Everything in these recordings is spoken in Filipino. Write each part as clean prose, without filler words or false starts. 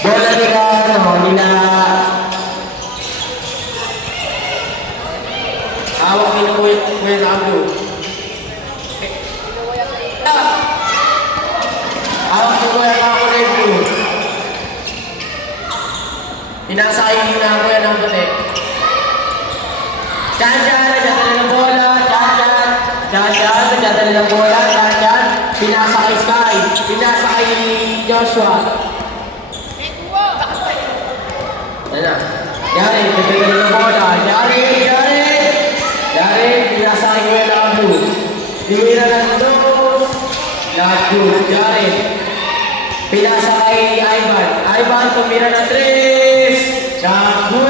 Bola nila, nila. Hawak nila Kuya Abdo. Hawak ni Kuya Abdo. Pinasahin na Kuya Abdo eh. Chan-chan, nagdadala ng bola. Chan-chan, chan-chan, nagdadala ng bola. Chan-chan, pinasa kay Sky. Pinasa kay Joshua. Ayan na. Yari, nagdadala ng bola. Yari, pinasa kay Kuya Abdo. Tumira ng dos. Abdo, Yari. Pinasa kay Ivan, tumira ng tres. Abdo.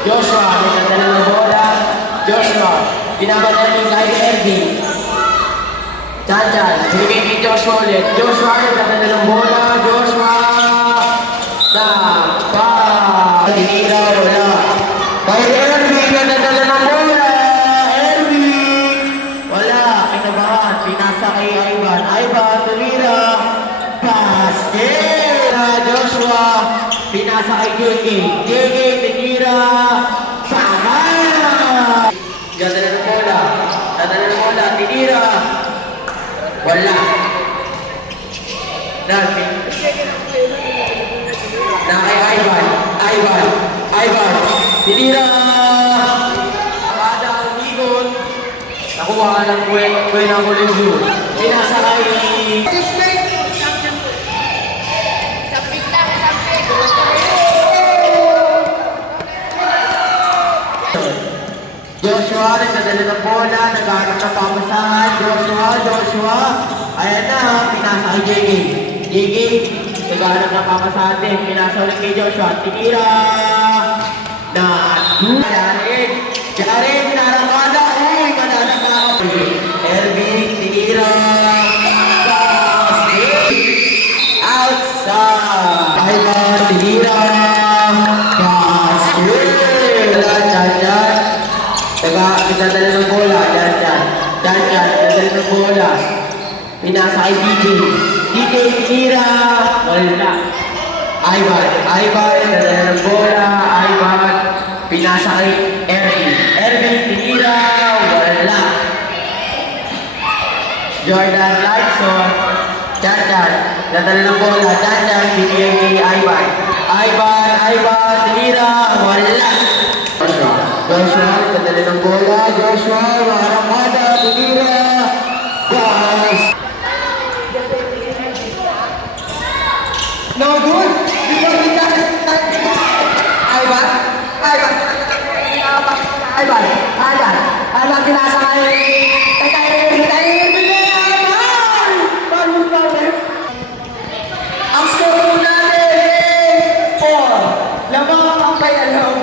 Joshua, nagdadala ng bola. Joshua, pinabatan yung kay Ervin. Chan-chan, binigay kay Joshua ulit. Joshua, nagdadala ng bola. Joshua, tinira, wala. Kay Ervin, nagdadala ng bola. Ervin, wala. Kinabahan, pinasa kay Ivan. Ivan, tumira. Basket. Joshua, pinasa kay JJ, tinira. Dadala ng bola, tinira. Wala. Dati. Na kay Ivan, tinira. Kada ang bigot. Nakuha ka ng kuya ng Colegio. Pinasa kay... Joshua, nagdadala ng bola, naghanap ng pamasahan. Joshua. Ayan na, pinasa kay JJ, naghanap ng pamasahan din. Pinasa ulit kay Joshua. Tinira. Jared, pinarangkada. Uy, mananak na ako. Ervin, tinira. Basket. Outside. Ivan, tinira. Nagdadala ng bola, Chan-chan, nagdadala ng bola. Pinasa kay DJ, tinira. Wala. Ivan, nagdadala ng bola. Ivan, pinasa kay Ervin, tinira. Wala. Jordan Lightson, Chan-chan, nagdadala ng bola. Chan-chan, bigyan kay Ivan, tinira. Wala. Joshua, nagdadala ng bola. Joshua, maharangkada, tinira. Pass. No good. Ivan, pinasa kay ang score natin, 4. Lamang ang kay Alham.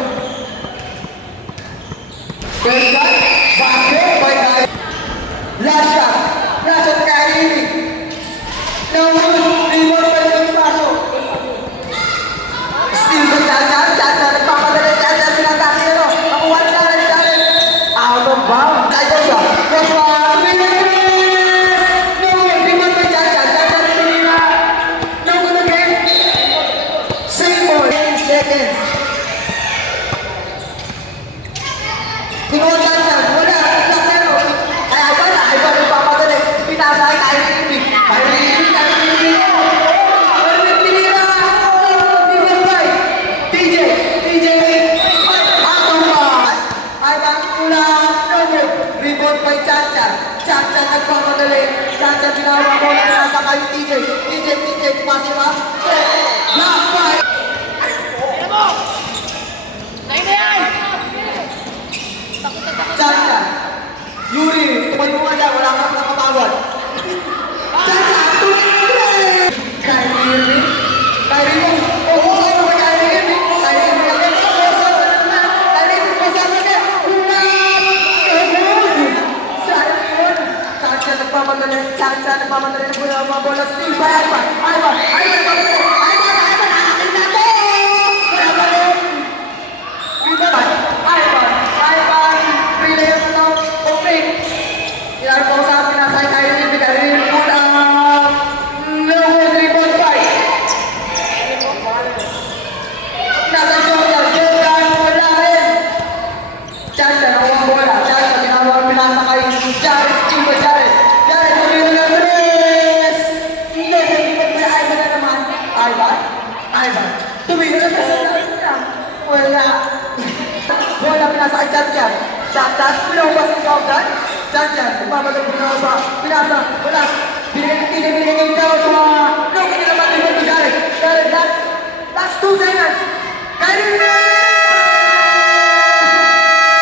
First shot, basket by Guy. Last shot kay Ivy. Now, reward pa yung paso. Still ba Chan-chan? Chan-chan, nagpapadala yung Chan-chan, pinatasi ano. Nakuha niya rin Chan-chan. pinasa kay Chan Chan. Chan Chan, pinahubas ang kauntan. Chan Chan, nagmamadali pinahubas. Pinasa,